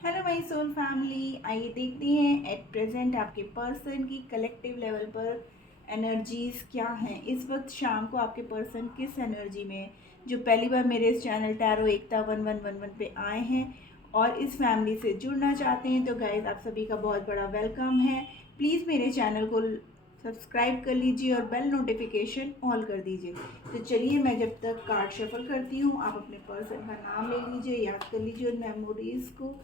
Hello my soul family, आइए देखते हैं एट प्रेजेंट आपके पर्सन की कलेक्टिव लेवल पर एनर्जीज़ क्या हैं। इस वक्त शाम को आपके पर्सन किस एनर्जी में है। जो पहली बार मेरे इस चैनल टैरो एकता 1111 पे आए हैं और इस फैमिली से जुड़ना चाहते हैं तो गाइस आप सभी का बहुत बड़ा वेलकम है। प्लीज़ मेरे चैनल को सब्सक्राइब कर लीजिए और बेल नोटिफिकेशन ऑल कर दीजिए। तो चलिए मैं जब तक कार्ड शफल करती हूँ, आप अपने पर्सन का नाम ले लीजिए, याद कर लीजिए उन मेमोरीज़ को,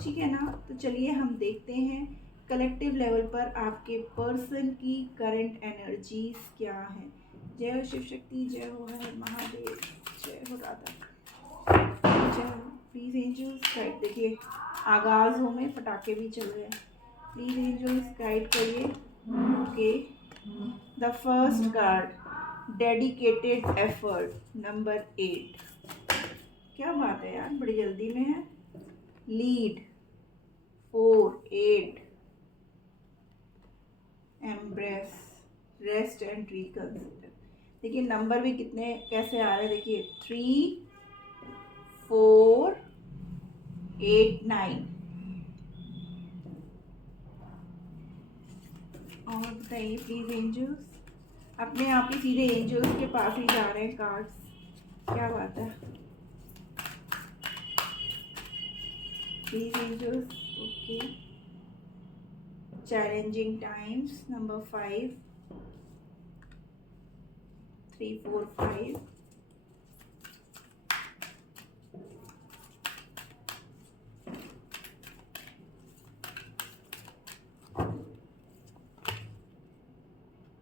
ठीक है ना। तो चलिए हम देखते हैं कलेक्टिव लेवल पर आपके पर्सन की करंट एनर्जीज क्या है। जय हो शिव शक्ति, जय हो हर महादेव, जय हो राधा, जय हो। प्लीज एंजल्स गाइड, देखिए आगाज हो में पटाखे भी चल रहे हैं। प्लीज एंजल्स गाइड करिए। Okay, the first card dedicated effort number 8। क्या बात है यार, बड़ी जल्दी में है। Lead 4 8, embrace, rest and reconsider. देखिए नंबर भी कितने कैसे आ रहे हैं, देखिए 3 4 8 9। और बताइए प्लीज एंजल्स, अपने आप ही सीधे एंजल्स के पास ही जा रहे हैं कार्ड्स। क्या बात है, please angels. Okay, challenging times number 5 3 4 5।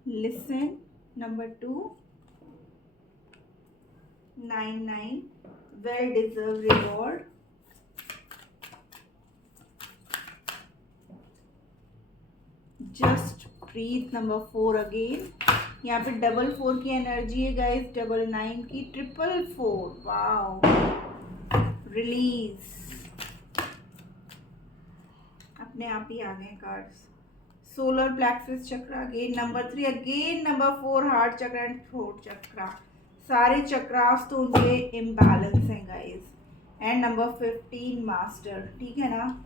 Listen number 2 9 9, well deserve reward. Just breathe number 4 again. यहाँ पे डबल 4 की एनर्जी है गाइस, डबल 9 की, ट्रिपल 4। Wow, release. अपने आप ही आ गए कार्ड्स। सोलर प्लेक्सस चक्र again number 3, again number 4 heart चक्र एंड थ्रोट चक्र। सारे चक्रास तो उनके इम्बैलेंस हैं गाइस। एंड नंबर 15 मास्टर, ठीक है ना।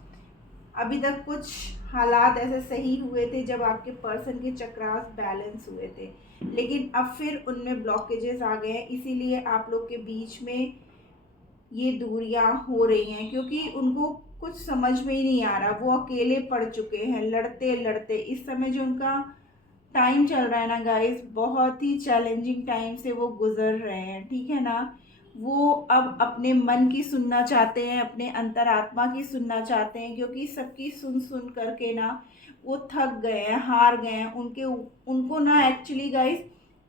अभी तक कुछ हालात ऐसे सही हुए थे जब आपके पर्सन के चक्रास बैलेंस हुए थे, लेकिन अब फिर उनमें ब्लॉकेजेस आ गए हैं। इसीलिए आप लोग के बीच में ये दूरियां हो रही हैं, क्योंकि उनको कुछ समझ में ही नहीं आ रहा। वो अकेले पड़ चुके हैं लड़ते लड़ते। इस समय जो उनका टाइम चल रहा है ना गाइस, बहुत ही चैलेंजिंग टाइम से वो गुजर रहे हैं, ठीक है ना। वो अब अपने मन की सुनना चाहते हैं, अपने अंतरात्मा की सुनना चाहते हैं, क्योंकि सबकी सुन सुन करके ना वो थक गए हैं, हार गए हैं। उनको ना एक्चुअली गाइस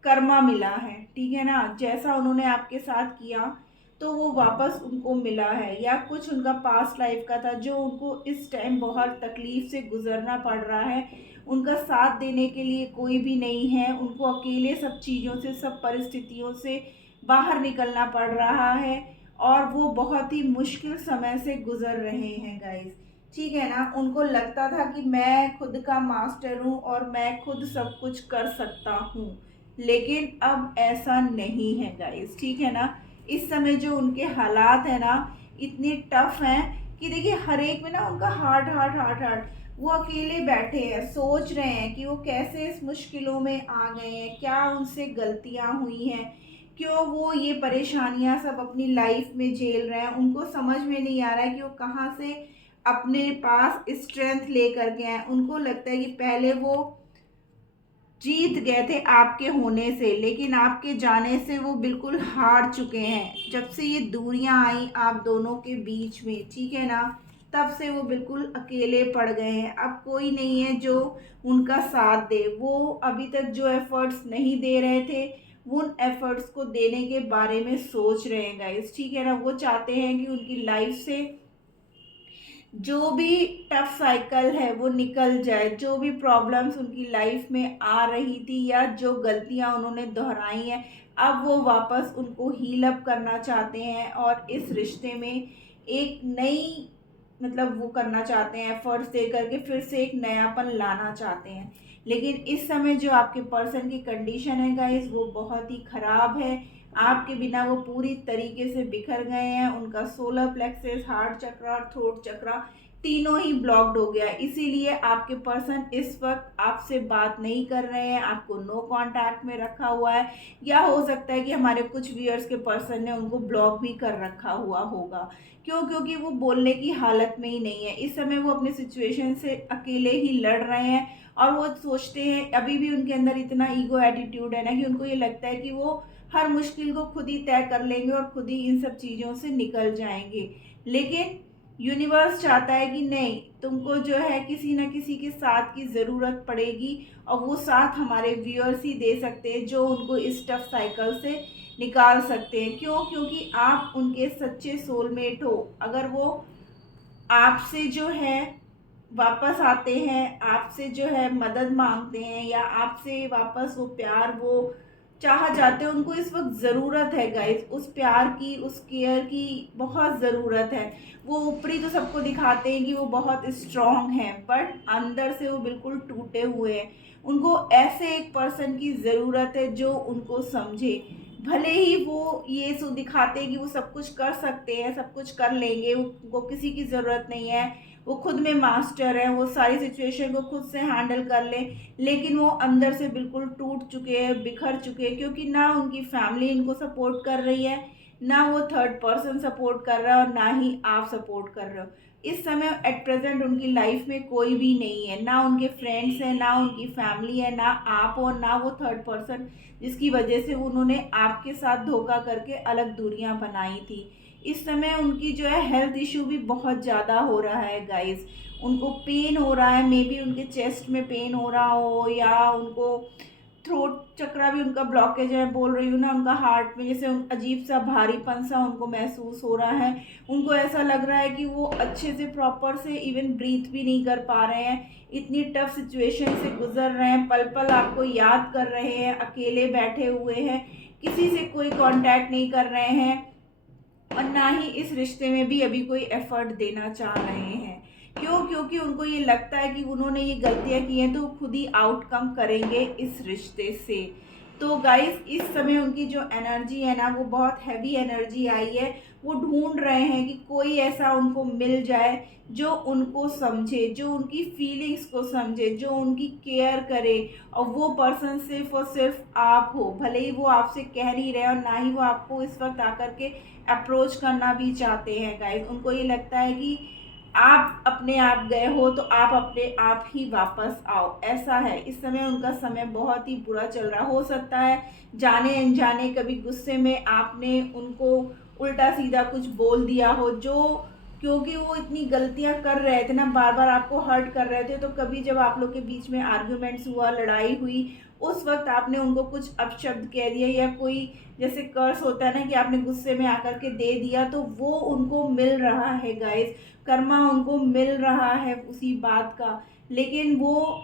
कर्मा मिला है, ठीक है ना। जैसा उन्होंने आपके साथ किया तो वो वापस उनको मिला है, या कुछ उनका पास्ट लाइफ का था जो उनको इस टाइम बहुत तकलीफ से गुजरना पड़ रहा है। उनका साथ देने के लिए कोई भी नहीं है, उनको अकेले सब चीज़ों से, सब परिस्थितियों से बाहर निकलना पड़ रहा है और वो बहुत ही मुश्किल समय से गुजर रहे हैं गाइस, ठीक है ना। उनको लगता था कि मैं खुद का मास्टर हूँ और मैं खुद सब कुछ कर सकता हूँ, लेकिन अब ऐसा नहीं है गाइस, ठीक है ना। इस समय जो उनके हालात है ना, इतने टफ हैं कि देखिए हर एक में ना उनका हार्ट हार्ट हार्ट हार्ट। वो अकेले बैठे हैं, सोच रहे हैं कि वो कैसे इस मुश्किलों में आ गए हैं, क्या उनसे गलतियां हुई हैं, क्यों वो ये परेशानियां सब अपनी लाइफ में झेल रहे हैं। उनको समझ में नहीं आ रहा है कि वो कहाँ से अपने पास स्ट्रेंथ लेकर के आए। उनको लगता है कि पहले वो जीत गए थे आपके होने से, लेकिन आपके जाने से वो बिल्कुल हार चुके हैं। जब से ये दूरियां आई आप दोनों के बीच में, ठीक है ना, तब से वो बिल्कुल अकेले पड़ गए हैं। अब कोई नहीं है जो उनका साथ दे। वो अभी तक जो एफर्ट्स नहीं दे रहे थे, उन एफर्ट्स को देने के बारे में सोच रहे हैं गाइस, ठीक है ना। वो चाहते हैं कि उनकी लाइफ से जो भी टफ साइकिल है वो निकल जाए, जो भी प्रॉब्लम्स उनकी लाइफ में आ रही थी या जो गलतियां उन्होंने दोहराई हैं, अब वो वापस उनको हील अप करना चाहते हैं और इस रिश्ते में एक नई, मतलब वो करना चाहते हैं, एफर्ट्स दे करके फिर से एक नयापन लाना चाहते हैं। लेकिन इस समय जो आपके पर्सन की कंडीशन है गाइस, वो बहुत ही ख़राब है। आपके बिना वो पूरी तरीके से बिखर गए हैं। उनका सोलर प्लेक्सस, हार्ट चक्र और थ्रोट चक्र तीनों ही ब्लॉक्ड हो गया। इसीलिए आपके पर्सन इस वक्त आपसे बात नहीं कर रहे हैं, आपको नो कांटेक्ट में रखा हुआ है, या हो सकता है कि हमारे कुछ व्यूअर्स के पर्सन ने उनको ब्लॉक भी कर रखा हुआ होगा। क्यों? क्योंकि वो बोलने की हालत में ही नहीं है। इस समय वो अपने सिचुएशन से अकेले ही लड़ रहे हैं और वो सोचते हैं, अभी भी उनके अंदर इतना ईगो एटीट्यूड है ना कि उनको ये लगता है कि वो हर मुश्किल को खुद ही तय कर लेंगे और खुद ही इन सब चीज़ों से निकल जाएंगे। लेकिन यूनिवर्स चाहता है कि नहीं, तुमको जो है किसी न किसी के साथ की ज़रूरत पड़ेगी, और वो साथ हमारे व्यूअर्स ही दे सकते हैं जो उनको इस टफ साइकिल से निकाल सकते हैं। क्यों? क्योंकि आप उनके सच्चे सोलमेट हो। अगर वो आपसे जो है वापस आते हैं, आपसे जो है मदद मांगते हैं, या आपसे वापस वो प्यार, वो चाह जाते हैं, उनको इस वक्त ज़रूरत है गाइस उस प्यार की, उस केयर की बहुत ज़रूरत है। वो ऊपरी तो सबको दिखाते हैं कि वो बहुत स्ट्रांग हैं, बट अंदर से वो बिल्कुल टूटे हुए हैं। उनको ऐसे एक पर्सन की ज़रूरत है जो उनको समझे। भले ही वो ये सो दिखाते हैं कि वो सब कुछ कर सकते हैं, सब कुछ कर लेंगे, उनको किसी की ज़रूरत नहीं है, वो खुद में मास्टर है, वो सारी सिचुएशन को खुद से हैंडल कर ले, लेकिन वो अंदर से बिल्कुल टूट चुके हैं, बिखर चुके हैं, क्योंकि ना उनकी फैमिली इनको सपोर्ट कर रही है, ना वो थर्ड पर्सन सपोर्ट कर रहा है, और ना ही आप सपोर्ट कर रहे हो। इस समय एट प्रेजेंट उनकी लाइफ में कोई भी नहीं है, ना उनके फ्रेंड्स हैं, ना उनकी फैमिली है, ना आप, और ना वो थर्ड पर्सन जिसकी वजह से उन्होंने आपके साथ धोखा करके अलग दूरियां बनाई थी। इस समय उनकी जो है हेल्थ इशू भी बहुत ज़्यादा हो रहा है गाइस। उनको पेन हो रहा है, मे बी उनके चेस्ट में पेन हो रहा हो, या उनको थ्रोट चक्रा भी उनका ब्लॉकेज है, बोल रही हूँ ना, उनका हार्ट में जैसे अजीब सा भारीपन सा उनको महसूस हो रहा है। उनको ऐसा लग रहा है कि वो अच्छे से प्रॉपर से इवन ब्रीथ भी नहीं कर पा रहे हैं, इतनी टफ सिचुएशन से गुजर रहे हैं, पल पल आपको याद कर रहे हैं, अकेले बैठे हुए हैं, किसी से कोई कांटेक्ट नहीं कर रहे हैं, और ना ही इस रिश्ते में भी अभी कोई एफर्ट देना चाह रहे हैं। क्यों? क्योंकि उनको ये लगता है कि उन्होंने ये गलतियां की हैं तो वो खुद ही आउटकम करेंगे इस रिश्ते से। तो गाइस इस समय उनकी जो एनर्जी है ना, वो बहुत हैवी एनर्जी आई है। वो ढूंढ रहे हैं कि कोई ऐसा उनको मिल जाए जो उनको समझे, जो उनकी फीलिंग्स को समझे, जो उनकी केयर करे, और वो पर्सन सिर्फ और सिर्फ आप हो। भले ही वो आपसे कह नहीं रहे और ना ही वो आपको इस वक्त आकर के अप्रोच करना भी चाहते हैं गाइस। उनको ये लगता है कि आप अपने आप गए हो तो आप अपने आप ही वापस आओ, ऐसा है। इस समय उनका समय बहुत ही बुरा चल रहा हो सकता है, जाने अनजाने कभी गुस्से में आपने उनको उल्टा सीधा कुछ बोल दिया हो, जो क्योंकि वो इतनी गलतियां कर रहे थे ना, बार बार आपको हर्ट कर रहे थे, तो कभी जब आप लोग के बीच में आर्ग्यूमेंट्स हुआ, लड़ाई हुई, उस वक्त आपने उनको कुछ अपशब्द कह दिया, या कोई जैसे कर्स होता है ना कि आपने गुस्से में आकर के दे दिया, तो वो उनको मिल रहा है गाइस, कर्मा उनको मिल रहा है उसी बात का। लेकिन वो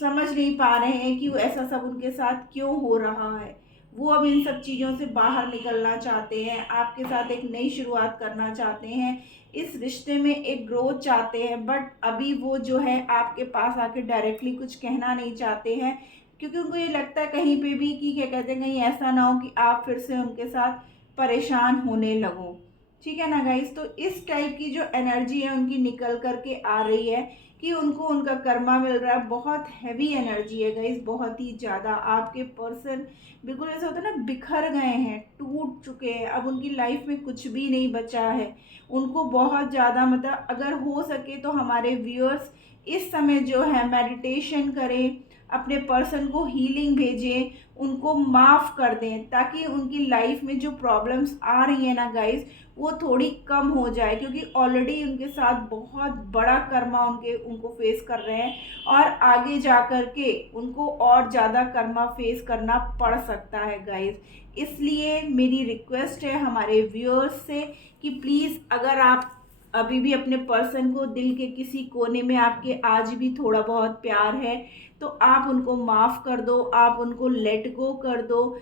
समझ नहीं पा रहे हैं कि वो ऐसा सब उनके साथ क्यों हो रहा है। वो अब इन सब चीज़ों से बाहर निकलना चाहते हैं, आपके साथ एक नई शुरुआत करना चाहते हैं, इस रिश्ते में एक ग्रोथ चाहते हैं, बट अभी वो जो है आपके पास आके डायरेक्टली कुछ कहना नहीं चाहते हैं, क्योंकि उनको ये लगता है कहीं पे भी कि क्या कहते हैं, कहीं ऐसा ना हो कि आप फिर से उनके साथ परेशान होने लगो। ठीक है ना गाइस? तो इस टाइप की जो एनर्जी है उनकी निकल करके आ रही है कि उनको उनका कर्मा मिल रहा है। बहुत हैवी एनर्जी है गाइस, बहुत ही ज़्यादा। आपके पर्सन बिल्कुल ऐसा होता है ना, बिखर गए हैं, टूट चुके हैं, अब उनकी लाइफ में कुछ भी नहीं बचा है। उनको बहुत ज़्यादा, मतलब अगर हो सके तो हमारे व्यूअर्स इस समय जो है मेडिटेशन करें, अपने पर्सन को हीलिंग भेजें, उनको माफ़ कर दें, ताकि उनकी लाइफ में जो प्रॉब्लम्स आ रही है ना गाइस, वो थोड़ी कम हो जाए, क्योंकि ऑलरेडी उनके साथ बहुत बड़ा कर्मा उनको फेस कर रहे हैं, और आगे जा कर के उनको और ज़्यादा कर्मा फेस करना पड़ सकता है गाइस। इसलिए मेरी रिक्वेस्ट है हमारे व्यूअर्स से कि प्लीज़, अगर आप अभी भी अपने पर्सन को दिल के किसी कोने में आपके आज भी थोड़ा बहुत प्यार है, तो आप उनको माफ़ कर दो, आप उनको लेट गो कर दो,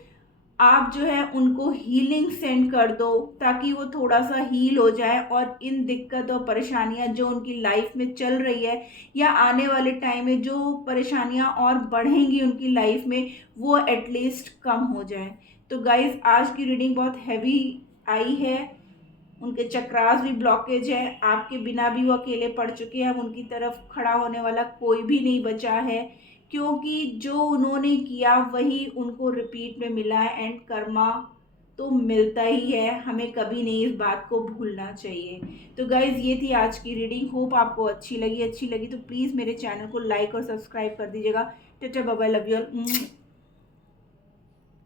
आप जो है उनको हीलिंग सेंड कर दो, ताकि वो थोड़ा सा हील हो जाए, और इन दिक्कत और परेशानियां जो उनकी लाइफ में चल रही है, या आने वाले टाइम में जो परेशानियां और बढ़ेंगी उनकी लाइफ में, वो एटलीस्ट कम हो जाए। तो गाइज आज की रीडिंग बहुत हैवी आई है, उनके चक्रास भी ब्लॉकेज है, आपके बिना भी वो अकेले पड़ चुके हैं, अब उनकी तरफ खड़ा होने वाला कोई भी नहीं बचा है, क्योंकि जो उन्होंने किया वही उनको रिपीट में मिला है एंड कर्मा तो मिलता ही है, हमें कभी नहीं इस बात को भूलना चाहिए। तो गाइज ये थी आज की रीडिंग, होप आपको अच्छी लगी तो प्लीज़ मेरे चैनल को लाइक और सब्सक्राइब कर दीजिएगा। Tata bye bye, love you all.